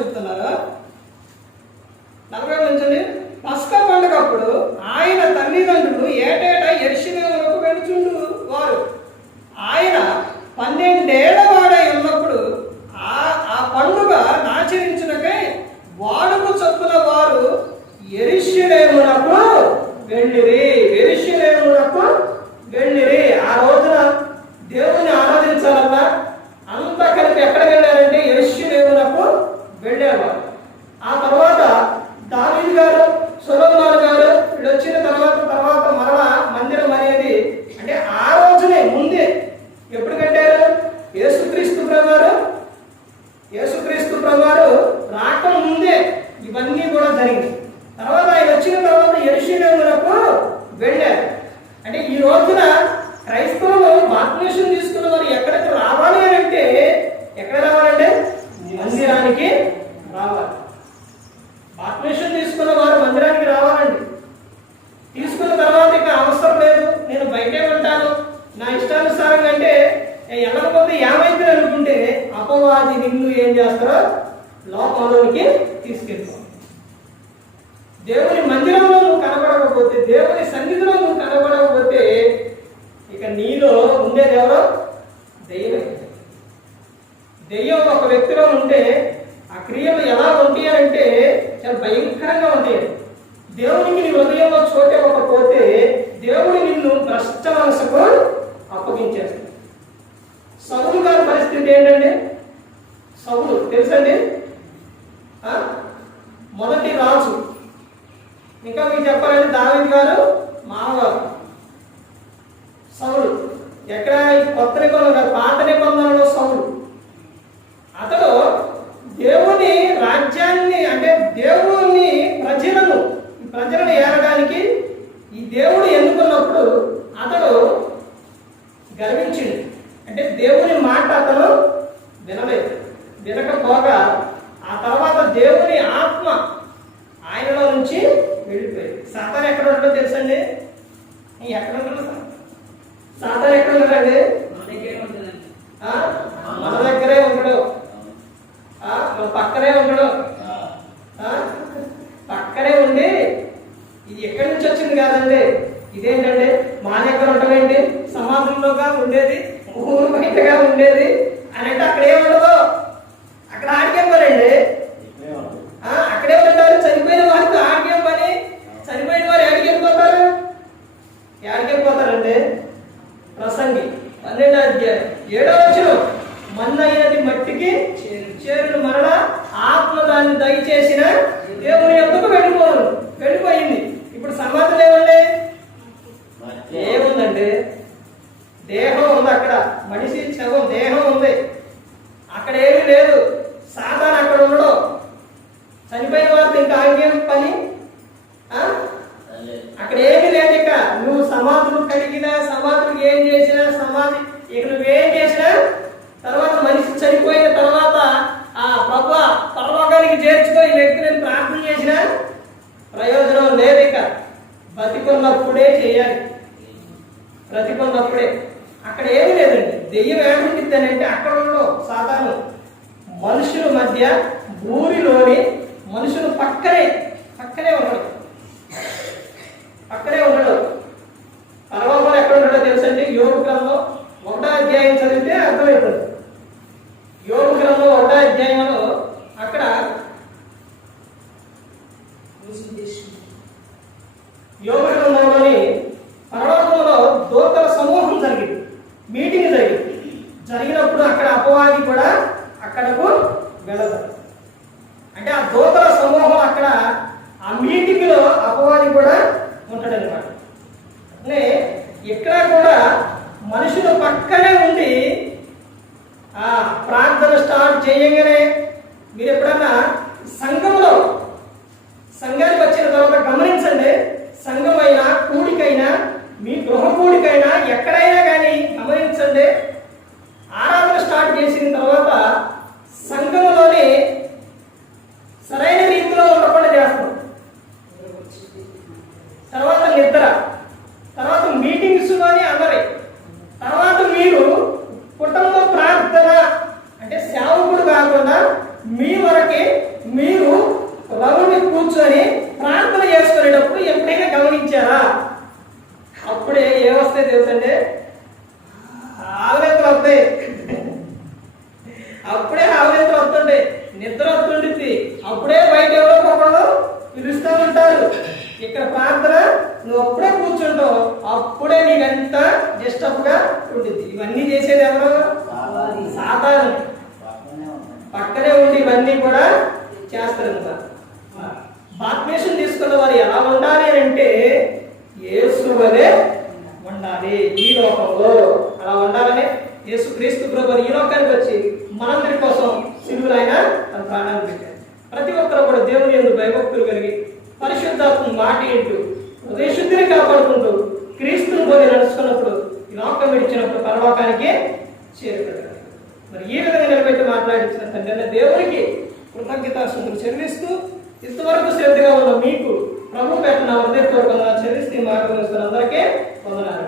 చెప్తున్నారు. 40 నుంచండి. పస్కా పండుగప్పుడు ఆయన తల్లిదండ్రులు ఏటేటా యెరూషలేమునకు వెళుచుండు వారు. ఆయన 12 ఏళ్ల వాడై ఉన్నప్పుడు ఆ పండుగ ఆచరించుటకై వాడుకు చొప్పున వారు యెరూషలేమునకు వెళ్ళిరి. యెరూషలేమునకు వెళ్ళిరి. ఆ రోజున దేవుని ఆరాధించాలన్నా అంతా కలిపి ఎక్కడ వెళ్ళారంటే యెరూషలేమునకు వెళ్ళేవారు. ఆ తర్వాత దావీదు గారు, సొలొమోను గారు వీళ్ళు వచ్చిన తర్వాత మరలా మందిరం అనేది అంటే ఆ రోజునే ముందే ఎప్పుడు కట్టారు? యేసుక్రీస్తు ప్రభువారు రాక ముందే ఇవన్నీ కూడా జరిగింది. తర్వాత ఆయన వచ్చిన తర్వాత యెరూషలేమునకు వెళ్ళారు. అంటే ఈ రోజున క్రైస్తవులు బాప్తిస్మం తీసుకున్న వారు ఎక్కడికి రావాలి అని అంటే ఎక్కడ రావాలంటే మందిరానికి రావాలి. బాప్తిస్మం తీసుకున్న వారు మందిరానికి రావాలండి. తీసుకున్న తర్వాత ఇక అవసరం లేదు, నేను బయటే ఉంటాను, నా ఇష్టానుసారం అంటే వెళ్ళకపోతే ఏమైతే అనుకుంటే అపవాది నిన్ను ఏం చేస్తారో లోకంలోనికి తీసుకెళ్తావు. దేవుని మందిరంలో నువ్వు కనబడకపోతే, దేవుని సన్నిధిలో నువ్వు కనబడకపోతే ఇక నీలో ఉండేది ఎవరో? దెయ్యమే. దెయ్యం ఒక వ్యక్తిలో ఉంటే ఆ క్రియలు ఎలా ఉంటాయి అంటే చాలా భయంకరంగా ఉంటాయి. దేవునికి నీ హృదయంలో చోటు ఇవ్వకపోతే దేవుడు నిన్ను భ్రష్ట మనసుకు అప్పగించేస్తాడు. సౌలు గారి పరిస్థితి ఏంటండి? సౌలు తెలుసండి, మొదటి రాజు. ఇంకా మీకు చెప్పాలంటే దావీదు గారు మామగారు. సౌలు ఎక్కడ? కొత్త నిబంధన పాత నిబంధనలో సౌలు. అతడు దేవుని రాజ్యాన్ని అంటే దేవుని ప్రజలను ఏరడానికి ఈ దేవుడు ఎన్నుకున్నప్పుడు అతడు గర్వించింది. అంటే దేవుని మాట అతను వినలేదు. వినకపోగా ఆ తర్వాత దేవుని ఆత్మ ఆయనలో నుంచి వెళ్ళిపోయింది. సాతాను ఎక్కడ ఉంటాడో తెలుసండి? ఎక్కడ ఉంటాడు సాతాను? ఎక్కడ ఉంటాడండి? మన దగ్గరే ఉంటాడు, మన పక్కనే ఉంటాడు. పక్కనే ఉండి ఇది ఎక్కడి నుంచి వచ్చింది కాదండి, ఇదేంటండి మా దగ్గర ఉండవేంటి, సమాజంలోగా ఉండేది, ఊరు బయటగా ఉండేది అని అంటే అక్కడ ఏముండదు. అక్కడ ఆడికేం పనండి, అక్కడే ఉంటారు. చనిపోయిన వారికి ఆడికేం పని? చనిపోయిన వారు ఎక్కడికెళ్ళిపోతారు? ఎక్కడికెళ్ళిపోతారండి? ప్రసంగి 12వ అధ్యాయం 7వ వచనం, మన్నైనది మట్టికి చేరును, మరలా ఆత్మ దాన్ని దయచేసిన దేవుని యొద్దకు వెళ్ళిపోయింది. ఇప్పుడు సమాధులు ఏమండి? ఏముందండి? దేహం ఉంది. అక్కడ మనిషి శవం దేహం ఉంది, అక్కడ ఏమీ లేదు. సాధారణ అక్కడ ఉండడం. చనిపోయిన వారితో ఇంకా ఆగేం పని? అక్కడ ఏమీ లేదు. ఇక నువ్వు సమాధులు కడిగినా, సమాధులకు ఏం చేసినా, సమాధి ఇక నువ్వేం చేసినా తర్వాత మనిషి చనిపోయిన తర్వాత ఆ ప్రభువా పరలోకానికి చేర్చుకో ఈ వ్యక్తిని ప్రార్థన చేసినా ప్రయోజనం లేదు. ఇక బతికున్నప్పుడే చేయాలి, బ్రతికున్నప్పుడే. అక్కడ ఏమీ లేదండి. దెయ్యం ఏముంటుంది అని అంటే అక్కడ ఉండవు. సాధారణ మనుషుల మధ్య ఊరిలోని మనుషులు పక్కనే ఉండడు. పరలోకంలో ఎక్కడ ఉండడో తెలుసండి? యోగ గ్రంథం 1వ అధ్యాయం చదివితే అర్థమవుతుంది. యోగ గ్రంథం 1వ అధ్యాయంలో అక్కడ యోగ గ్రంథంలోని పరలోకంలో దూతల సమూహం జరిగింది, మీటింగ్ జరిగినప్పుడు అక్కడ అపవాది కూడా అక్కడకు వెళ్ళదు. అంటే ఆ దూతల సమూహం అక్కడ ఆ మీటింగ్ లో అపవాది కూడా ఉంటాడనమాట. అంటే ఇక్కడ కూడా మనుషులు పక్కనే ఉండి ఆ ప్రార్థన స్టార్ట్ చేయగానే మీరు ఎప్పుడన్నా సంఘానికి వచ్చిన తర్వాత గమనించండి. సంఘమైనా కూడికైనా మీ గృహ కూడికైనా ఎక్కడైనా కానీ గమనించండి. ఆరాధన స్టార్ట్ చేసిన తర్వాత సంఘంలోనే సరైన రీతిలో ఉండకుండా చేస్తాం. తర్వాత నిద్ర, తర్వాత మీటింగ్స్ లోని అందరి, తర్వాత మీరు కుటుంబ ప్రార్థన అంటే సేవకుడు కాకుండా మీ వరకే మీరు రౌండ్ కూర్చొని ప్రార్థన చేసుకునేటప్పుడు ఎప్పుడైనా గమనించారా? అప్పుడే ఏమొస్తాయి తెలుసండి? ఆవేదనలు వస్తాయి. అప్పుడే ఆవేదనలు వస్తుంటాయి, నిద్ర వస్తుంటుంది. అప్పుడే బయట ఎవరో ఒకళ్ళు పిలుస్తూ ఉంటారు. ఇక్కడ ప్రార్థన నువ్వు అప్పుడే కూర్చుంటావు, అప్పుడే నీకంత డిస్టర్బ్ గా ఉంటుంది. ఇవన్నీ చేసేది ఎవరు? సాతాను. పక్కనే ఉండి ఇవన్నీ కూడా చేస్తారు. బాప్తిసం తీసుకున్న వారు ఎలా ఉండాలి అంటే యేసు వలె ఉండాలి. ఈ లోకంలో అలా ఉండాలని యేసు క్రీస్తు ప్రభువు ఈ లోకానికి వచ్చి మనందరి కోసం సిలువలో ఆయన తన ప్రాణాన్ని పెట్టారు. ప్రతి ఒక్కరు కూడా దేవుని యందు భయభక్తులు కలిగి పరిశుద్ధాత్మ మాట ఏంటూ హృదయ శుద్ధిని కాపాడుకుంటూ క్రీస్తుని పోలి నడుచుకున్నప్పుడు ఈ లోకం విడిచినప్పుడు పరలోకానికి చేరుకుంటారు. మరి ఈ విధంగా నిలబెట్టి మాట్లాడించిన తండ్రి దేవునికి కృతజ్ఞతాస్తుతులు చెల్లిస్తూ ఇంతవరకు శ్రద్ధగా ఉన్న మీకు ప్రభు పెట్టిన హృదయపూర్వకంగా చెల్లిస్తూ మార్గం అందరికీ వందనాలు.